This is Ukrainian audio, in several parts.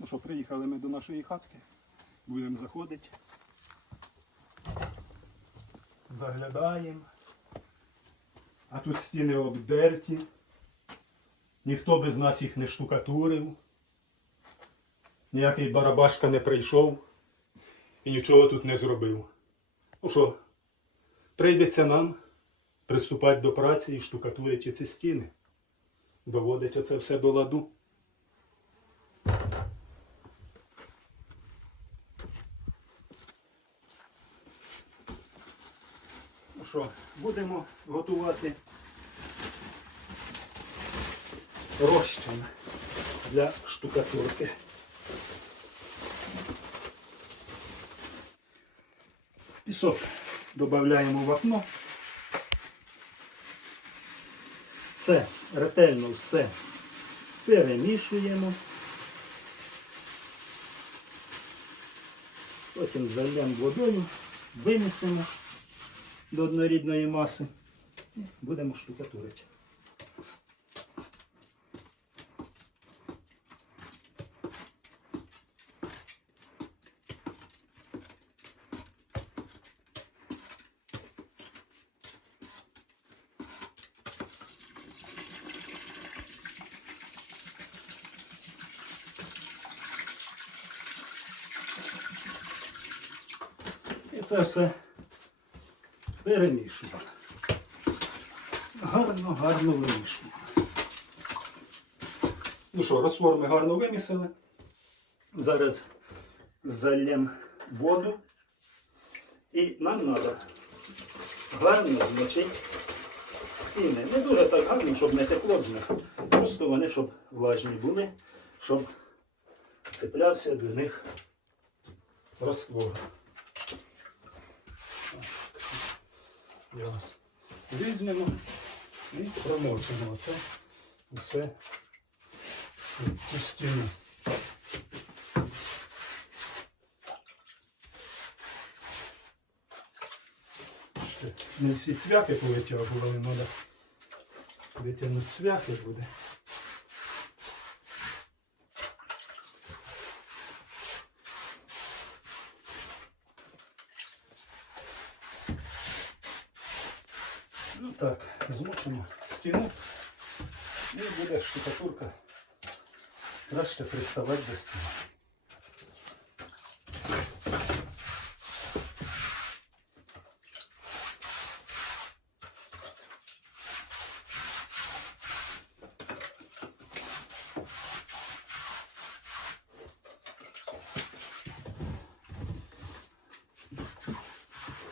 Ну що, приїхали ми до нашої хатки. Будемо заходити. Заглядаємо. А тут стіни обдерті. Ніхто без нас їх не штукатурив. Ніякий барабашка не прийшов і нічого тут не зробив. Ну що, прийдеться нам приступати до праці і штукатурити ці стіни. Доводить оце все до ладу. Що, будемо готувати розчин для штукатурки. Пісок додаємо в окно. Це ретельно все перемішуємо. Потім зальємо водою, винесемо до однорідної маси будемо штукатурити. Це все перемішуємо. Гарно, гарно вимішуємо. Ну що, розтвор ми гарно вимісили. Зараз зальємо воду. І нам треба гарно змочити стіни. Не дуже так гарно, щоб не текло з них. Просто вони, щоб влажні були, щоб цеплявся до них розтвор. Його візьмемо і промочимо це все цю стіну. Не всі цвяхи повитягували, треба витягнути цвяхи буде. Ну так, змочимо стіну і буде штукатурка краще приставати до стіни.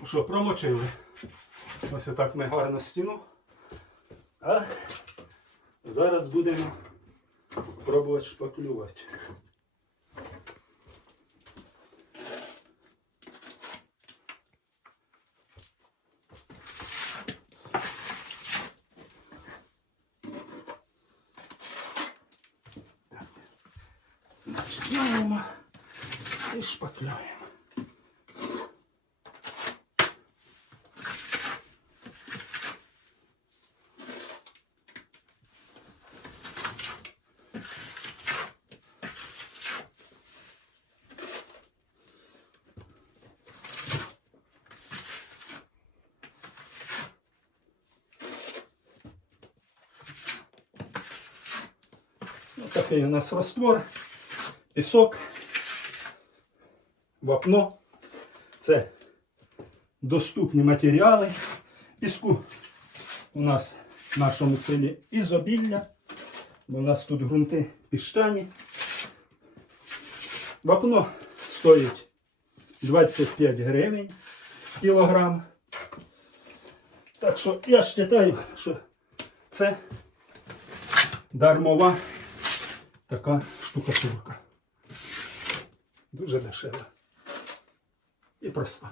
Ну Що, промочили? Ось отак ми гарно стіну. А зараз будемо пробувати шпаклювати. Так. Начинаємо і шпаклюємо. Такий у нас раствор, пісок, вапно. Це доступні матеріали. Піску у нас в нашому селі ізобілля, бо у нас тут ґрунти піщані. Вапно стоїть 25 гривень кілограм. Так що я ж вважаю, що це дармова така штукатурка. Дуже дешева. І проста.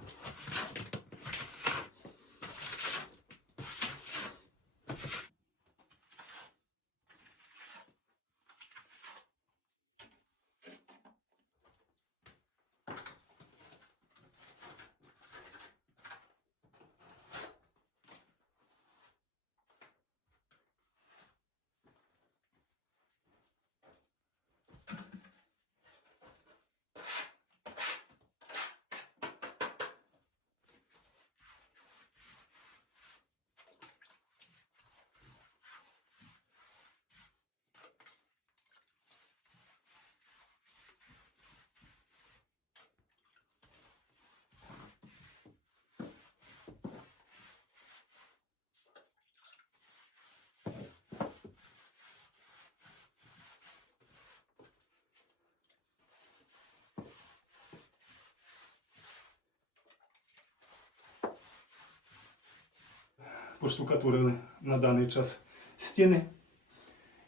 Поштукатурили на даний час стіни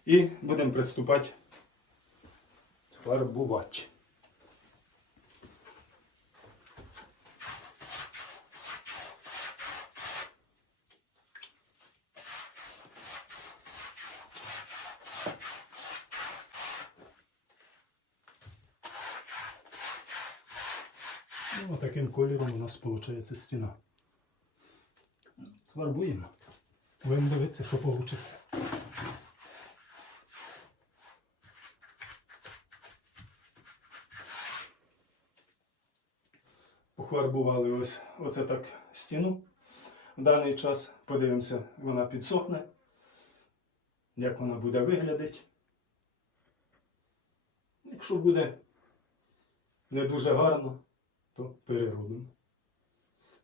і будемо приступати фарбувати. Ну, таким кольором у нас виходить стіна. Фарбуємо. Будемо дивитися, що вийде. Похварбували ось оце так стіну. В даний час подивимося, вона підсохне, як вона буде виглядати. Якщо буде не дуже гарно, то переробимо.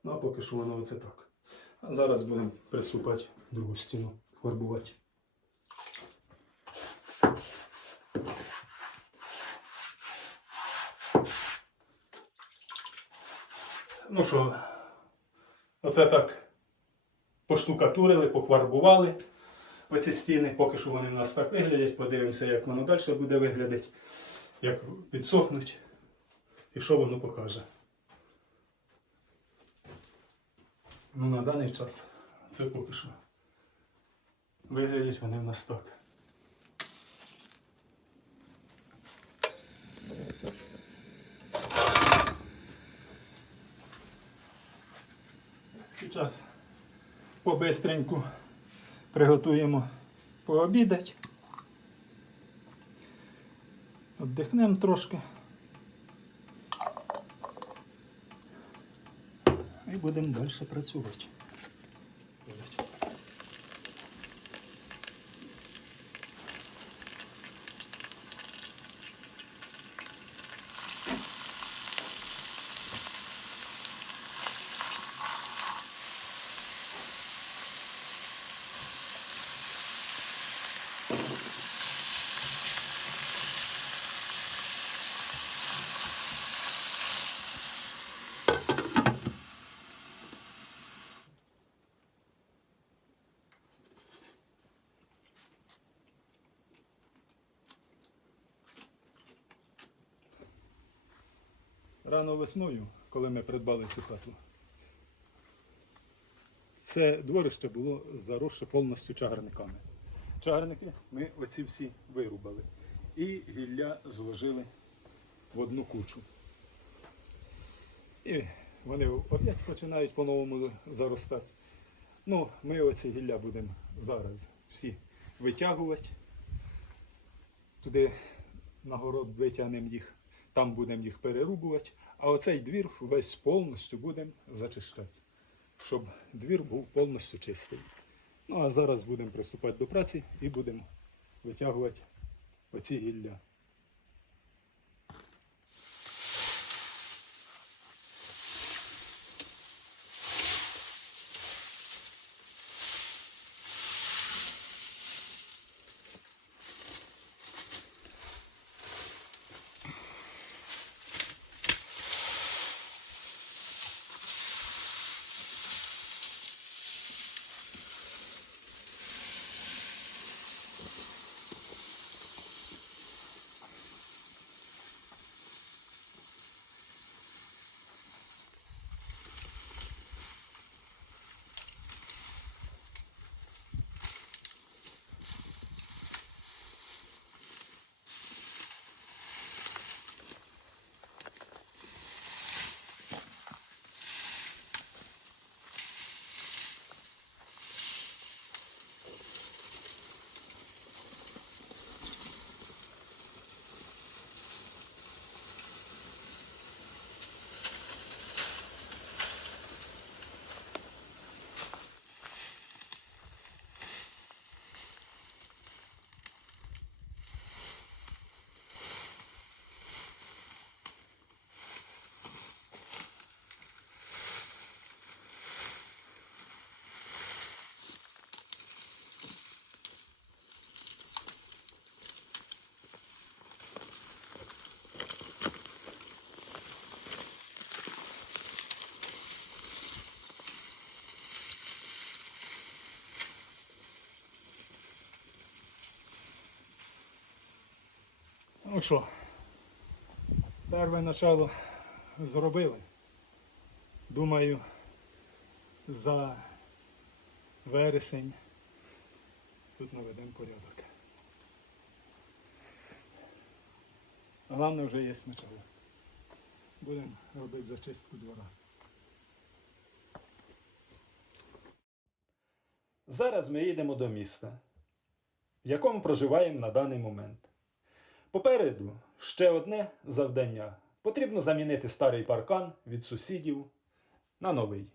Ну а поки що воно оце так. А зараз будемо приступати другу стіну фарбувати. Ну що, оце так поштукатурили, пофарбували оці стіни, поки що вони в нас так виглядять. Подивимося, як воно далі буде виглядати, як підсохнуть і що воно покаже. Ну, на даний час це поки що. Виглядять вони в нас так. Зараз побистреньку приготуємо пообідати. Отдихнемо трошки. І будемо далі працювати. Рано весною, коли ми придбали цю хату, це дворище було заросше повністю чагарниками. Чагарники ми оці всі вирубали і гілля зложили в одну кучу. І вони опять починають по-новому заростати. Ну, ми оці гілля будемо зараз всі витягувати. Туди на город витягнемо їх, там будемо їх перерубувати, а оцей двір весь повністю будемо зачищати, щоб двір був повністю чистий. Ну а зараз будемо приступати до праці і будемо витягувати оці гілля. Ну що, перше начало зробили. Думаю, за вересень тут наведемо порядок. Головне вже є начало. Будемо робити зачистку двора. Зараз ми їдемо до міста, в якому проживаємо на даний момент. Попереду ще одне завдання. Потрібно замінити старий паркан від сусідів на новий.